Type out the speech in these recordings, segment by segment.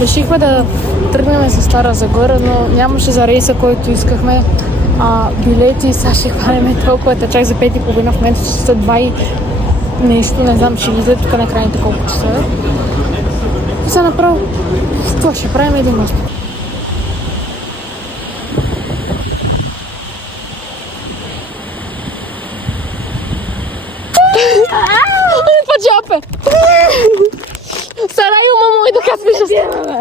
решихме да тръгнем с Стара Загора, но нямаше за рейса, който искахме. Билети, сега ще хванем толкова, чак за 5:30, в момента са 2 и нещо, не знам, ще видя тук на крайните колко часа. И сега направо, какво ще правим един мост? Поджапе! Сарайо, мамо, и така сме щастливе!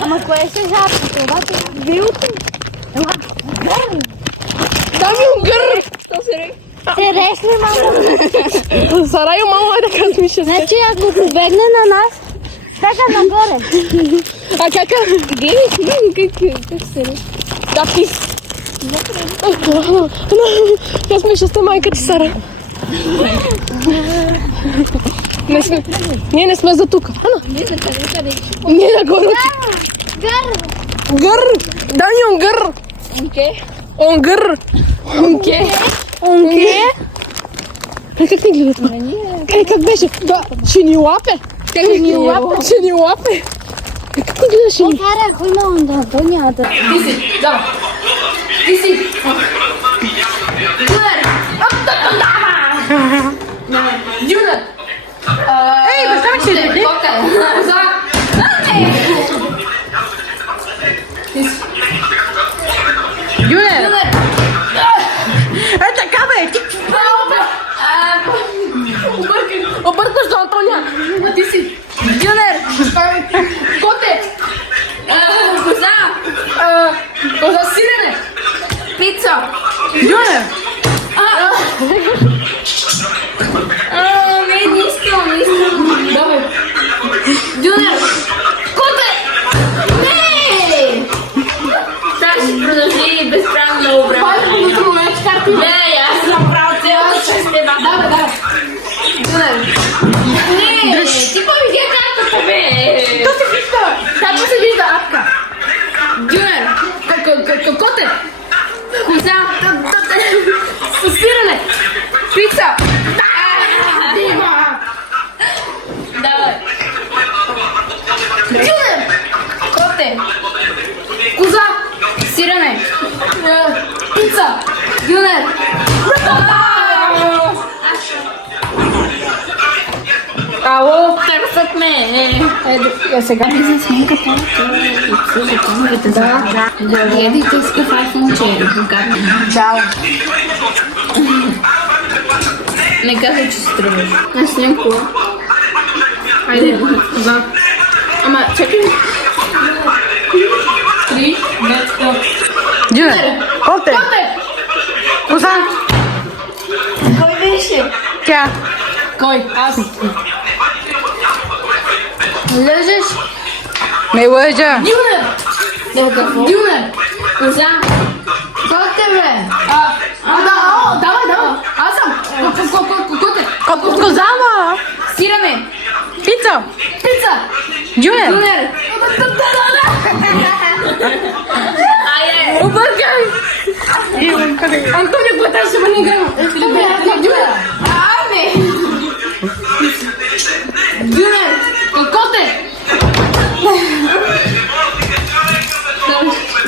Ама кое ще жапи? Това ти билото? Дай ми угър! Сереш ли, мамо? Сарайо, мамо, и така сме щастливе! Значи ако побегне на нас, така нагоре. А как се? Да, пис! Аз сме щастта майка ти, Сара. Ние не сме за тук. Ние нагоре. Гър! Дай ми унгър! Унгър! Унке! Как не гледа това? Как беше? Ще ни лапе! Ще ни лапе! Как не гледаш ще ни? Кара, ако има онда, то няма да... Ти си, да. Ти си. Дюнер! Ей, представи си ли? Дюнер! Е, така бе! Объркаш до Антония! Ти си! Дюнер! Коте! Коза сирене! Пица! Дюнер! Не искам. Давай! Дюнер! Коте! Не! Сега ще продължи безпранно време. Не, аз съм направо цялата шестева. Давай! Дюнер! Не, ти повиди картата, бе. То се вижда! Как се вижда апка? Дюнер! Коте! Коза. Сирене! Пица! Давай. Дюнер! Коте. Коза! Сирене. Пица! Дюнер! Ало! Търсят ме. Сега За снимката. Да. Ядите с кафе фунчери. Чао! Не казвай, че се тръгваш. Аз нямам кола. Айде, за. Ама, чакай. 3, 2, 1. Дюнер! Коте! Коза! Кой беше? Тя! Кой? Аз. Лъжеш? Не лъжа! Дюнер! Дюнер! Коза. Коте, бе. Давай! Аз съм! Коте! Коза, ма! Сирене! Пица! Пица! Дюнер! Дюнер! Айде. Объркай! Антонио, гледай, ще бъде играно! Дюнер! Айде! Дюнер! Коте!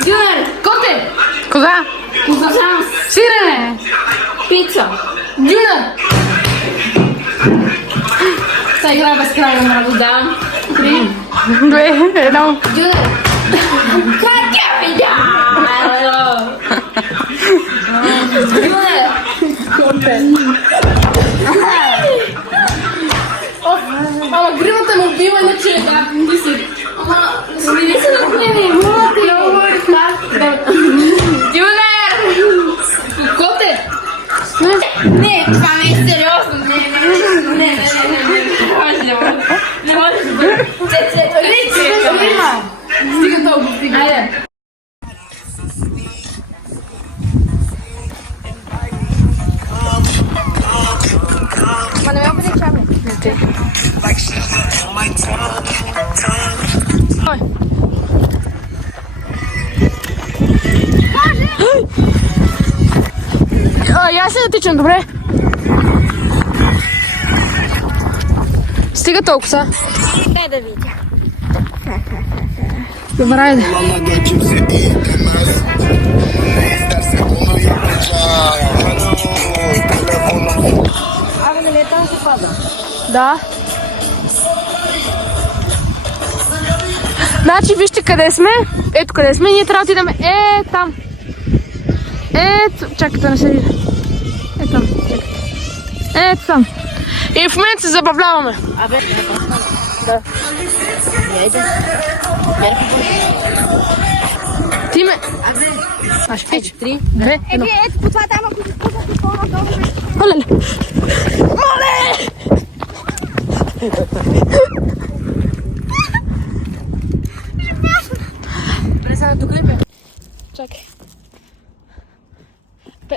Дюнер! Коте! Коза! Коза! Сирене! Пица. Дюнер! Сега играе безкрайно много. Да. 3, 2, 1. Дюнер! Как я видя? Дюнер! Ама гримата ме убива, иначе да, ти си. Ама, смили се на мене, моля ти. Дюнер! Коте! Не, това не е сериозно. Не. Не може да бъде. Стига толкова, стига. Айде. Ма не ме обличаме. Ой. Я се натичам, добре? Стига толкова са. Дай да видя. Добре, айде. Абе, нали е там се пада? Да. Значи, вижте къде сме. Ето къде сме. Ние трябва да отидем там. Ето, чакайте, не се види. Ето там, чакайте. Ето там. И в момента се забавляваме. Абе, Да. Ти ме... Аш пич. 3, 2, 1. ето по това там, ако се спускате по-надолу. Оле! Оле! Сега тук ли бе? Чакай.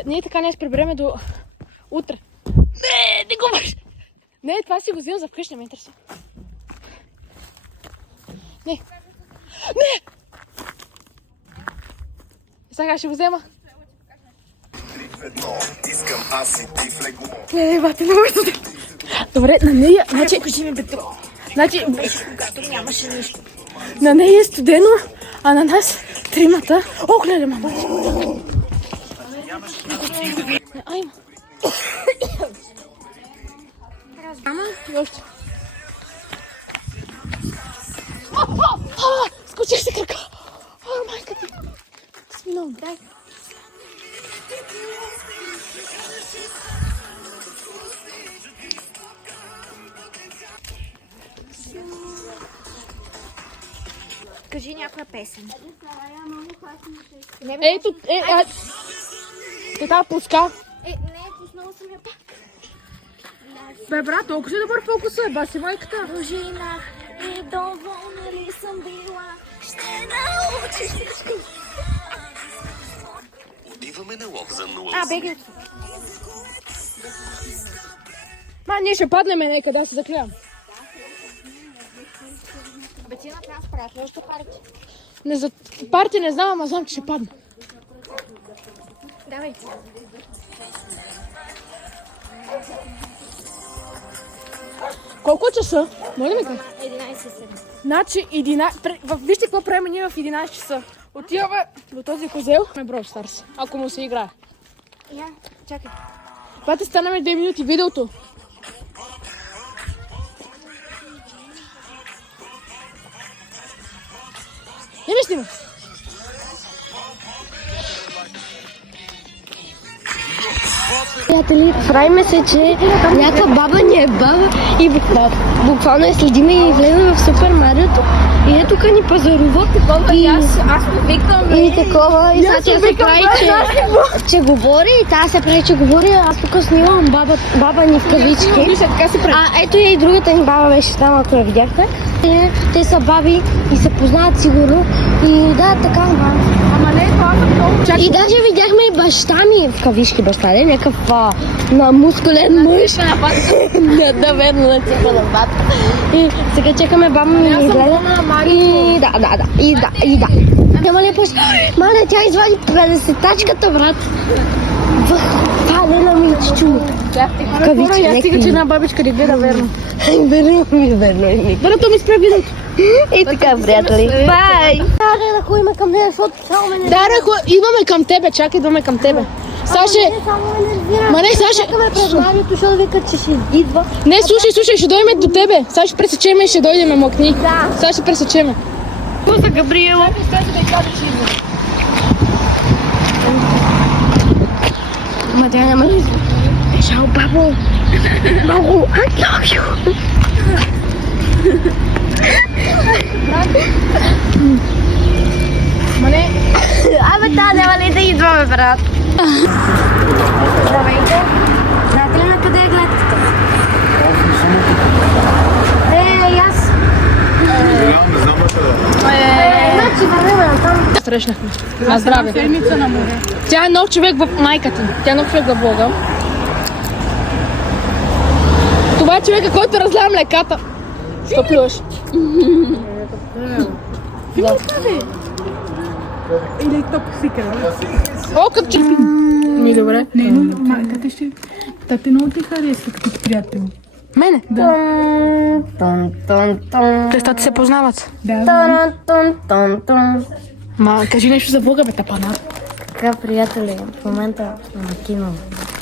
Ние така не прибереме до утре. Не го мъж! Не, това си го взимам за вкъщи, не ме интересува. Не! Сега ще го взема. Не, бате, не може да... Добре, на нея, значи... Значи... Когато нямаше нищо. На нея е студено, а на нас тримата... О, гледай, мама! Айма! Ама, и още. Скочих се крака! О, майка ти! Сминал, дай! Кажи някоя песен. Ето, тази пуска. Не, пуснала съм я пак. Бе, брат, толкова си добър фокус е, баси майката. Дружина и доволна ли съм била, ще научиш всичко. Отиваме на лов за 0. А, бегай. Ние ще паднем нека, да се заклевам. Абе, ти направо спрят, още парти. Не за парти не знам, ама знам, че ще падна. Давай. Колко часа? Може ли ми кажа? 11:07. Значи, вижте какво правим ние в 11 часа. Отиваме до този козел. Brawl Stars, ако му се играе. Я, чакай. Бате, станаме 2 минути видеото. Не ми снима. Приятели, правиме се, че някаква баба ни е баба и буквално я следиме и влезе в Супер Мариото и е тук ни пазарува и такова и сега тя се прави, че говори и тя се прави, че говори, а аз тук снимам баба ни в кавички. А ето и другата ни баба беше там, ако я видяхте. Те са баби и се познават сигурно и да, така. Ама не, това са много чак. И даже видяхме и баща ми в кавишки, баща не, някакъв на мускулен мъж. Да, верно, на типа на бат. И сега чекаме баба ми да гледа. И да. Няма ли пъс? Маля, тя извади 50-тачката, брат. Пале ми чичу. Кавички, Аз стига, че една бабичка ни гледа, верно. Верно. Брато ми спре видеото. И така, приятели. Бай! Да ходим към нея, защото само ме Да, идваме към тебе, чакай, идваме към тебе. Саше, ма не, Саше. чакаме пред радиото, защото викат, че ще идва. Не, слушай, ще дойдем до тебе. Сега ще пресечеме и ще дойдем, мокни. Да. Сега ще пресечеме. За Габриела. Ма тя няма да излезе. Чао, бабо. Бабо, I love you. Ма не. Абе, та няма ли да идваме, брат? Здравейте. Знаете ли на къде е гледката? И аз. Значи вървим натам. Срещнахме. На здраве. Седмица на море. Тя е нов човек в майката. Тя е нов човек в блога. Това е човека, който разлява млеката. Що плюш? Или токсика. О, като че... Ми добре. Не, но тате много те харесва като приятел. Мене? Тон-тон-тон. Престати се познават. Тон-тон-тон-тон. Ма, кажи нещо за Бога, бе, тапана. Така, приятели, в момента на кино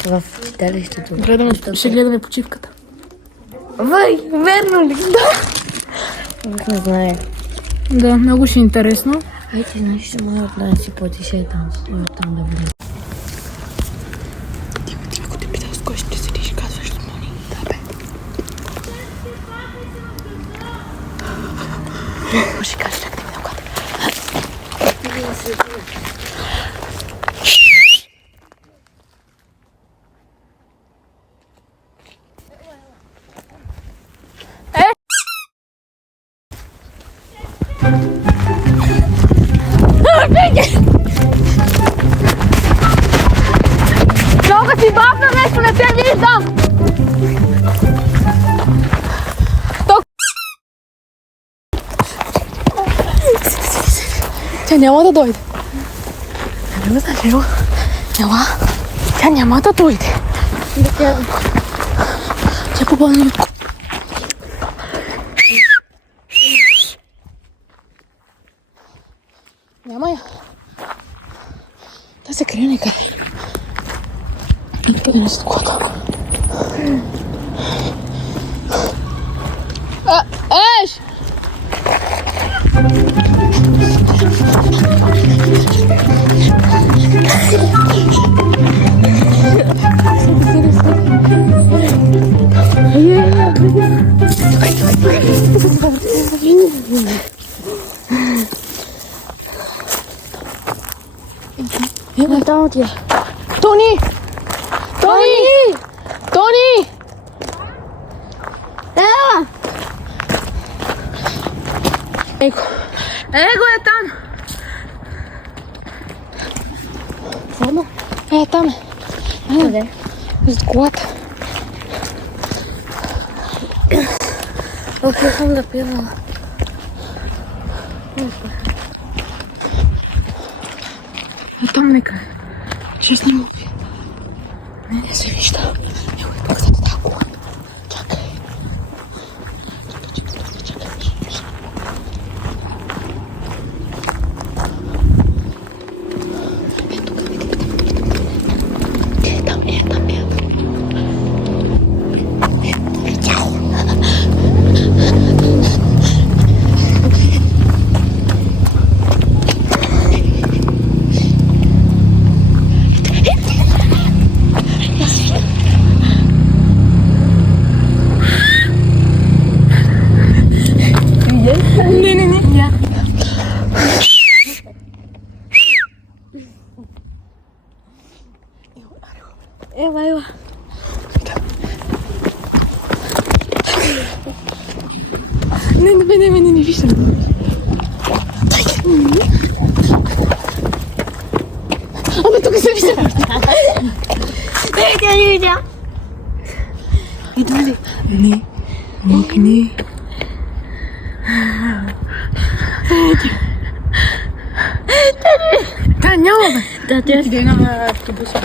в читалището. Ще гледаме почивката. Вай, верно ли? Да. Не знае. Да, много ще е интересно. Айде, знаеш, ще мога да си платиш и там да влезе. Ако те пита с кой ще седиш, казваш с Мони. Да, бе. Може кажеш, чакай да ми докладе. Много си бавна нещо, не те виждам! Тя няма да дойде. Тя няма да дойде. Тя побълна. Няма я. Да се крие некъде. Къде не си колата? Еш! Там отива. Тони! Тони! Тони! Ела! Его е там! Ладно. Там е. Къде? Зад колата. Ох, съм да пивала. Там нека. Ще снимам. Не се вижда. Его е пак зад тази кола. Чакай. Ела. Не виждам. Абе, тук се вижда. Тя не видя. Идва ли? Не. Мокни. Да, няма бе. Да, тя Иде на автобуса.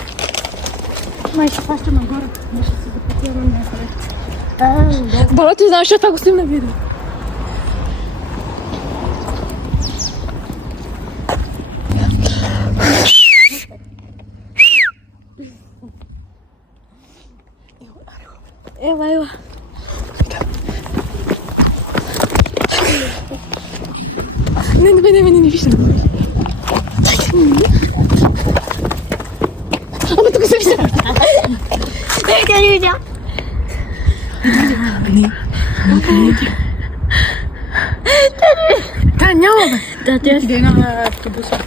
Май ще фаща нагоре. Май ще се запътявам някъде. Бало, ти знаеш, че това го снимна видео. Ела. Не виждам. Абе, тук се вижда. Тя не видя. Да, няма бе. Да, тя Иде на автобуса.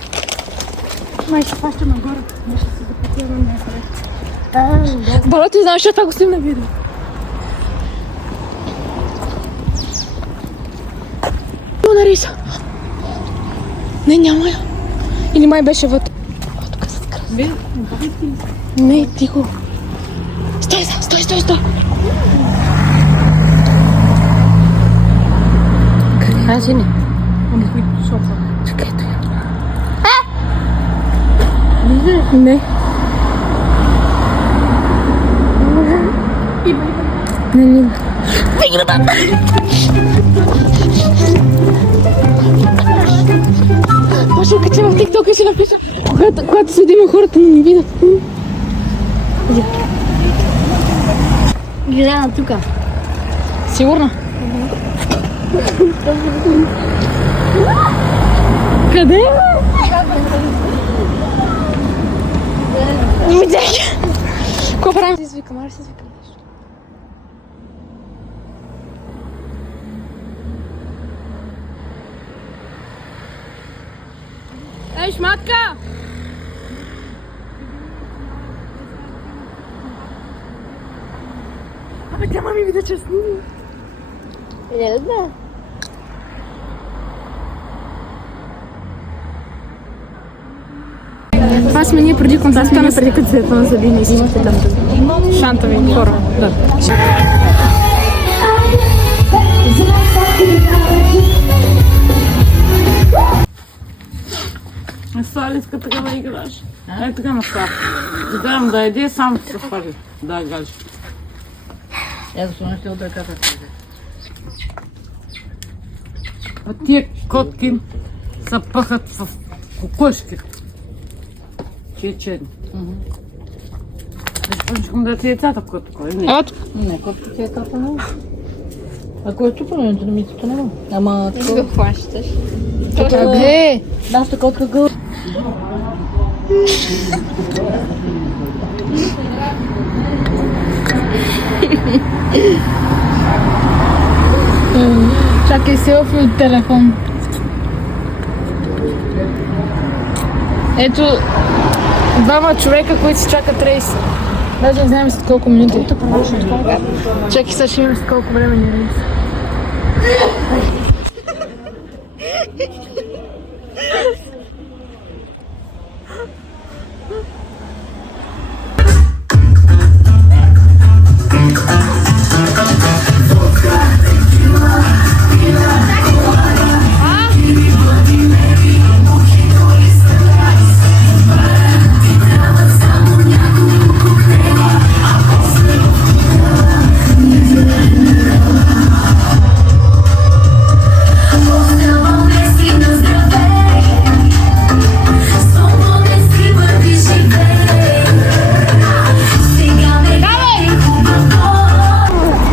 Май ще фаща нагоре. Май ще се запътявам някъде. Бало, ти знаеш, че това го снимна видео. На риса. Не, няма я. Или май беше вътре. Тук са кръст. Не, тихо. Стой. Къде си не? Чакай, ето я. Не. Не. Може кача в TikTok и ще напиша, когато следиме хората да ни видят. Гледа тука. Сигурно? Къде? Видях. Какво правим? Си извикам, аз си извикам нещо. Ей, шматка! Абе, тя ми видя, че снимам. Не знам. Това сме ние преди концерта на преди концерта на Sabine и всичките там. Шантови хора. Да. Салиска така да играш. Ай така на това. Гледам да еде, само се свали. Да, гаш. А тия котки се пъхат в кокошки. Черни. Искам да ти яйцата в котко, или не? От? Не, котките е капа не. Ако е чупането на митото не мога. Ама Ти го хващаш. Абе! нашата котка гъл. Чакай селфи от телефон. Ето двама човека, които си чакат рейс. Даже не знаем след колко минути. Чакай, сега ще имаме след колко време ни рейс.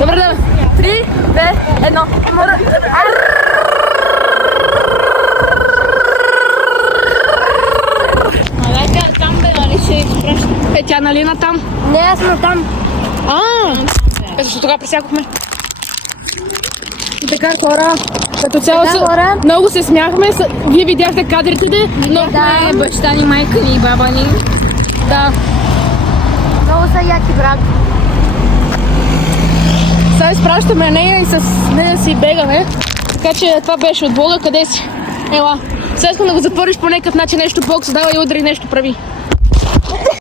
Добре, давай. 3, 2, 1. Море. Там бе, нали ще изпраща? Тя нали на там? Не, аз съм там. Защо тогава пресякохме? И така хора, като цяло Така, хора. много се смяхме. Вие видяхте кадрите, но Да. баща ни, майка ни и баба ни. Да. Много са яки, брат. Сега изпращаме нея и с нея си бегаме. Така че това беше от Бога. Къде си? Ела. Сега искам да го затвориш по някакъв начин, нещо Бог се дава и удри нещо прави.